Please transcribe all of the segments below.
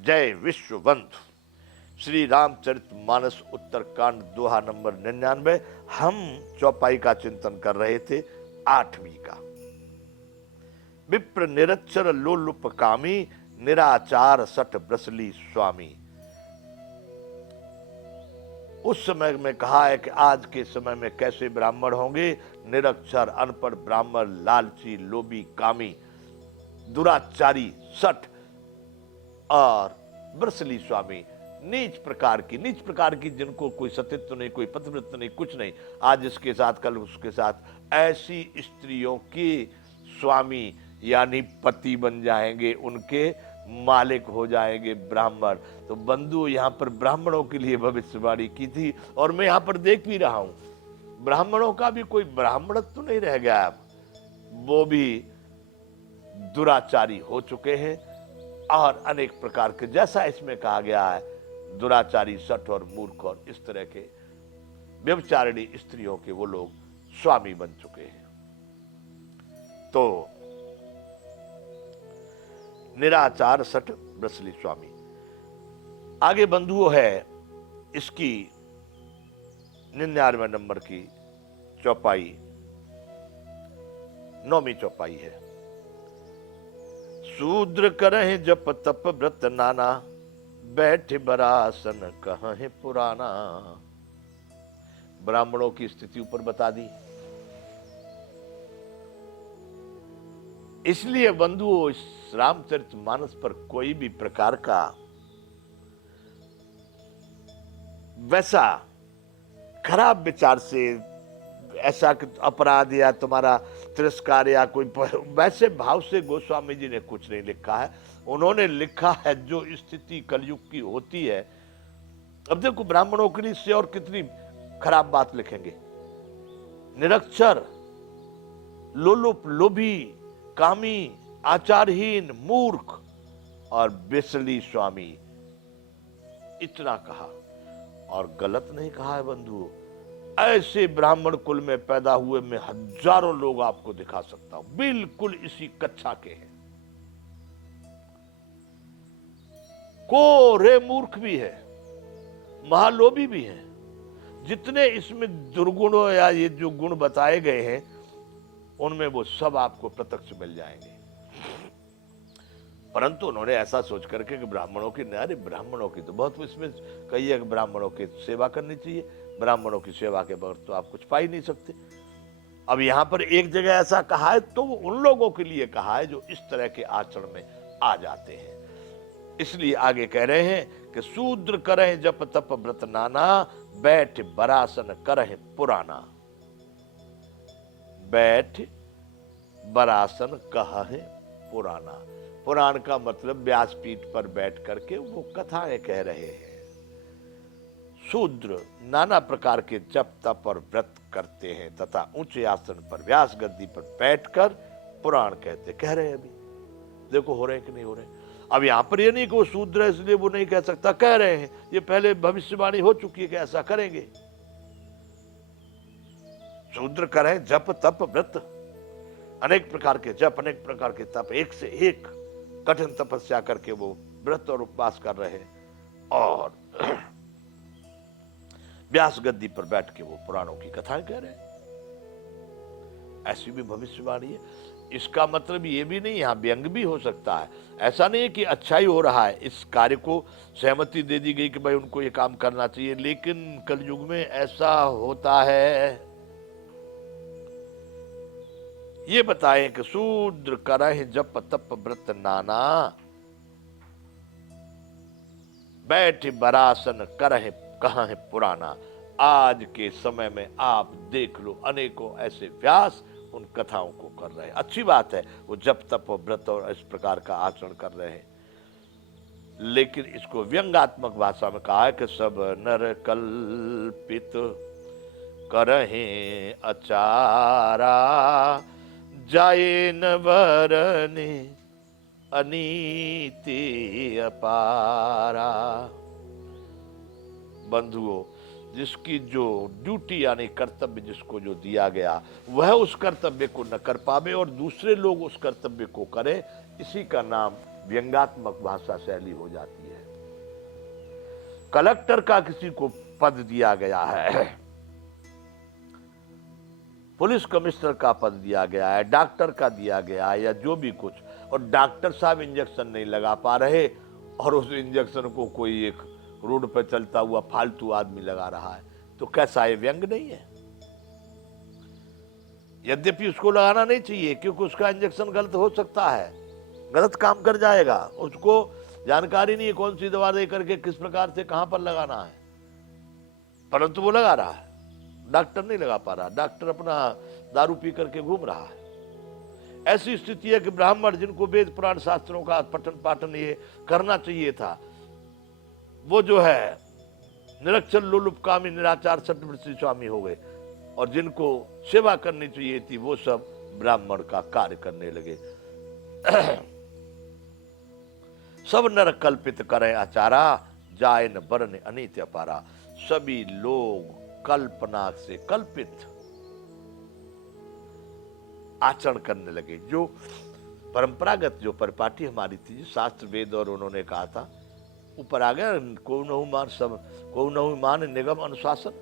जय विश्वबंधु। श्री रामचरितमानस उत्तरकांड दोहा नंबर 99। हम चौपाई का चिंतन कर रहे थे 8वीं का। विप्र निरक्षर लोलुप कामी, निराचार सठ ब्रसली स्वामी। उस समय में कहा है कि आज के समय में कैसे ब्राह्मण होंगे? निरक्षर, अनपढ़ ब्राह्मण, लालची, लोभी, कामी, दुराचारी, सठ और ब्रसली स्वामी। नीच प्रकार की जिनको कोई सतीत्व नहीं, कोई पतिव्रत नहीं, कुछ नहीं। आज इसके साथ कल उसके साथ ऐसी स्त्रियों के स्वामी यानी पति बन जाएंगे, उनके मालिक हो जाएंगे ब्राह्मण। तो बंधु यहाँ पर ब्राह्मणों के लिए भविष्यवाणी की थी और मैं यहाँ पर देख भी रहा हूं ब्राह्मणों का भी कोई ब्राह्मणत्व तो नहीं रह गया। अब वो भी दुराचारी हो चुके हैं और अनेक प्रकार के, जैसा इसमें कहा गया है, दुराचारी, सठ और मूर्ख और इस तरह के व्यभिचारिणी स्त्रियों के वो लोग स्वामी बन चुके हैं। तो निराचार सठ ब्रसली स्वामी। आगे बंधुओं है इसकी 99वें नंबर की चौपाई, 9वीं चौपाई है। शूद्र करहि जप तप व्रत नाना, बैठ बरासन कहाँ पुराना। ब्राह्मणों की स्थिति ऊपर बता दी। इसलिए बंधुओं, इस रामचरितमानस पर कोई भी प्रकार का वैसा खराब विचार से ऐसा अपराध या तुम्हारा तिरस्कार या कोई वैसे भाव से गोस्वामी जी ने कुछ नहीं लिखा है। उन्होंने लिखा है जो स्थिति कलयुग की होती है। अब देखो ब्राह्मणों के लिए इससे और कितनी खराब बात लिखेंगे। निरक्षर, लोलुप, लोभी, कामी, आचारहीन, मूर्ख और बेसली स्वामी, इतना कहा और गलत नहीं कहा है बंधुओं। ऐसे ब्राह्मण कुल में पैदा हुए मैं हजारों लोग आपको दिखा सकता हूं, बिल्कुल इसी कक्षा के हैं। कोरे मूर्ख भी है, महालोभी भी है। जितने इसमें दुर्गुणों या ये जो गुण बताए गए हैं उनमें वो सब आपको प्रत्यक्ष मिल जाएंगे। परंतु उन्होंने ऐसा सोच करके कि ब्राह्मणों की, अरे ब्राह्मणों की तो बहुत इसमें कही है कि ब्राह्मणों की सेवा करनी चाहिए, ब्राह्मणों की सेवा के बगैर तो आप कुछ पा ही नहीं सकते। अब यहां पर एक जगह ऐसा कहा है तो वो उन लोगों के लिए कहा है जो इस तरह के आचरण में आ जाते हैं। इसलिए आगे कह रहे हैं कि शूद्र करहे जप तप व्रत नाना, बैठ बरासन करहे पुराना। बैठ बरासन कहे पुराना। पुराण का मतलब व्यासपीठ पर बैठ करके वो कथाएं कह रहे हैं। शूद्र नाना प्रकार के जप तप और व्रत करते हैं तथा ऊंचे आसन पर व्यास गद्दी पर बैठकर पुराण कहते, कह रहे हैं। अभी देखो हो रहे कि नहीं हो रहे। अब यहां पर ये नहीं कि वो शूद्र है इसलिए वो नहीं कह सकता, कह रहे हैं। ये पहले भविष्यवाणी हो चुकी है कि ऐसा करेंगे। शूद्र करें जप तप व्रत, अनेक प्रकार के जप, अनेक प्रकार के तप, एक से एक कठिन तपस्या करके वो व्रत और उपवास कर रहे हैं और व्यास गद्दी पर बैठ के वो पुराणों की कथाएं कह रहे हैं। ऐसी भी भविष्यवाणी है। इसका मतलब ये भी नहीं, यहां व्यंग भी हो सकता है। ऐसा नहीं है कि अच्छा ही हो रहा है, इस कार्य को सहमति दे दी गई कि भाई उनको ये काम करना चाहिए, लेकिन कलयुग में ऐसा होता है। ये बताए कि शूद्र करहि जप तप व्रत नाना, बैठ बरासन करहि कहाँ पुराना। आज के समय में आप देख लो अनेकों ऐसे व्यास उन कथाओं को कर रहे हैं। अच्छी बात है, वो जप तप और व्रत और इस प्रकार का आचरण कर रहे हैं, लेकिन इसको व्यंगात्मक भाषा में कहा है कि सब नर कल्पित करहे अचारा, जाए न वरने अनीति अपारा। बंधुओं, जिसकी जो ड्यूटी यानी कर्तव्य जिसको जो दिया गया वह उस कर्तव्य को न कर पावे और दूसरे लोग उस कर्तव्य को करें, इसी का नाम व्यंग्यात्मक भाषा शैली हो जाती है। कलेक्टर का किसी को पद दिया गया है, पुलिस कमिश्नर का पद दिया गया है, डॉक्टर का दिया गया है, या जो भी कुछ, और डॉक्टर साहब इंजेक्शन नहीं लगा पा रहे और उस इंजेक्शन को कोई एक रोड पर चलता हुआ फालतू आदमी लगा रहा है, तो कैसा ये व्यंग नहीं है? यद्यपि उसको लगाना नहीं चाहिए क्योंकि उसका इंजेक्शन गलत हो सकता है, गलत काम कर जाएगा, उसको जानकारी नहीं है कौन सी दवा दे करके किस प्रकार से कहां पर लगाना है, परंतु वो लगा रहा है। डॉक्टर नहीं लगा पा रहा, डॉक्टर अपना दारू पी करके घूम रहा है। ऐसी स्थिति है कि ब्राह्मण जिनको वेद पुराण शास्त्रों का पठन पाठन ये करना चाहिए था, वो जो है निरक्षर लोलुपकामी निराचार सत्यवृत्ति स्वामी हो गए, और जिनको सेवा करनी चाहिए थी वो सब ब्राह्मण का कार्य करने लगे। सब नर कल्पित करें आचारा, जाए न बरन अनित्य अपारा। सभी लोग कल्पना से कल्पित आचरण करने लगे। जो परंपरागत जो परिपाटी हमारी थी, शास्त्र वेद और उन्होंने कहा था, ऊपर आ गया को नहु मान, सब को नहु मान निगम अनुशासन।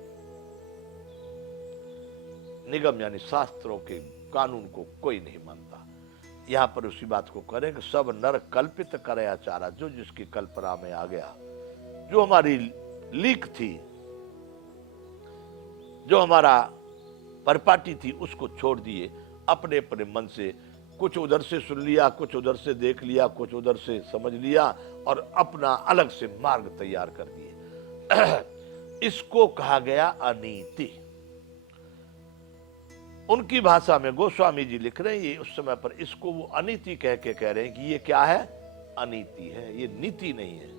निगम यानी शास्त्रों के कानून को कोई नहीं मानता। यहां पर उसी बात को करें कि सब नर कल्पित करे आचारा, जो जिसकी कल्पना में आ गया, जो हमारी लीक थी, जो हमारा परिपाटी थी, उसको छोड़ दिए अपने अपने मन से। कुछ उधर से सुन लिया, कुछ उधर से देख लिया, कुछ उधर से समझ लिया और अपना अलग से मार्ग तैयार कर दिए। इसको कहा गया अनीति। उनकी भाषा में गोस्वामी जी लिख रहे हैं, ये उस समय पर इसको वो अनीति कह के कह रहे हैं कि ये क्या है? अनीति है, ये नीति नहीं है।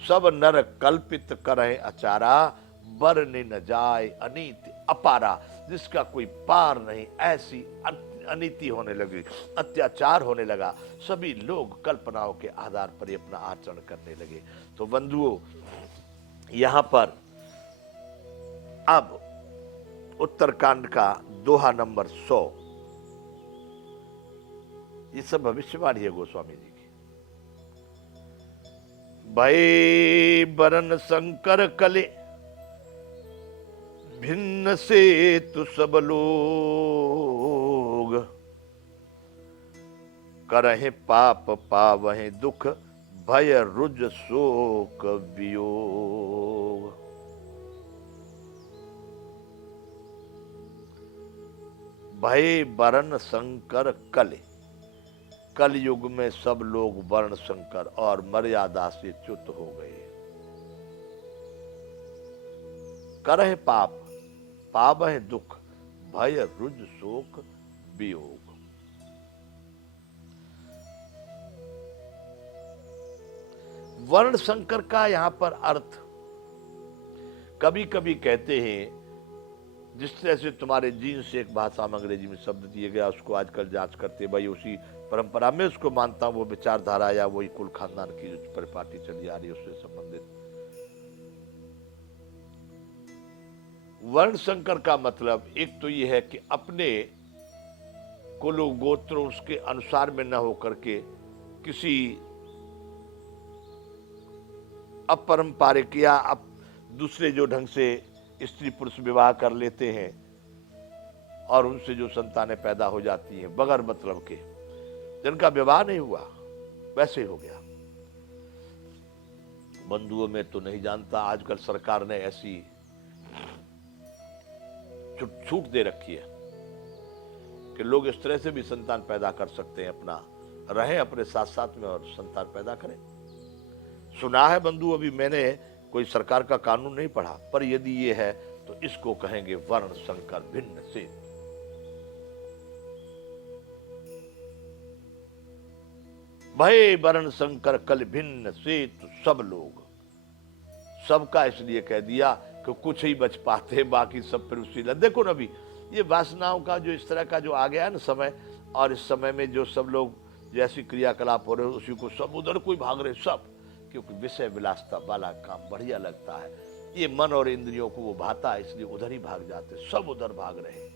सब नर कल्पित करे अचारा, बरने न जाए अनीति अपारा। जिसका कोई पार नहीं, ऐसी अनीति होने लगी, अत्याचार होने लगा। सभी लोग कल्पनाओं के आधार पर ही अपना आचरण करने लगे। तो बंधुओं, यहां पर अब उत्तरकांड का दोहा नंबर 100, ये सब भविष्यवाणी है गोस्वामी जी की। भय बरन शंकर कले, भिन्न से तु सब लोग, करहे पाप पावहे दुख, भय रुज शोक वियोग। भय बरन शंकर कले, कल युग में सब लोग वर्ण शंकर और मर्यादा से च्युत हो गए। करहे पाप पावह दुख, भय रुज शोक वियोग। वर्ण संकर का यहां पर अर्थ कभी कभी कहते हैं, जिस तरह से तुम्हारे जीन से एक भाषा में अंग्रेजी में शब्द दिए गया, उसको आजकल जांच करते भाई उसी परंपरा में उसको मानता हूं, वो विचारधारा या वही कुल खानदान की जो परिपाटी चली आ रही है उससे संबंधित। वर्ण संकर का मतलब एक तो यह है कि अपने कुल गोत्र उसके अनुसार में न होकर के किसी अपरंपरिक या दूसरे जो ढंग से स्त्री पुरुष विवाह कर लेते हैं और उनसे जो संतानें पैदा हो जाती हैं बगैर मतलब के, जिनका विवाह नहीं हुआ, वैसे हो गया। बंधुओं में तो नहीं जानता, आजकल सरकार ने ऐसी छूट दे रखी है कि लोग इस तरह से भी संतान पैदा कर सकते हैं, अपना रहें अपने साथ साथ में और संतान पैदा करें। सुना है बंधु, अभी मैंने कोई सरकार का कानून नहीं पढ़ा, पर यदि ये है तो इसको कहेंगे वर्ण संकर भिन्न से। भय वर्ण संकर कल भिन्न से तो सब लोग, सबका इसलिए कह दिया कि कुछ ही बच पाते, बाकी सब फिर उसी। देखो ना, अभी ये वासनाओं का जो इस तरह का जो आ गया है ना समय, और इस समय में जो सब लोग जैसी क्रियाकलाप हो रहे हो उसी को सब उधर कोई भाग रहे सब, क्योंकि विषय विलासता वाला काम बढ़िया लगता है, ये मन और इंद्रियों को वो भाता है, इसलिए उधर ही भाग जाते, सब उधर भाग रहे।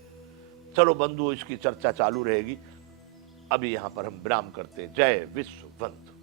चलो बंधु, इसकी चर्चा चालू रहेगी। अभी यहां पर हम विराम करते हैं। जय विश्व बंधु।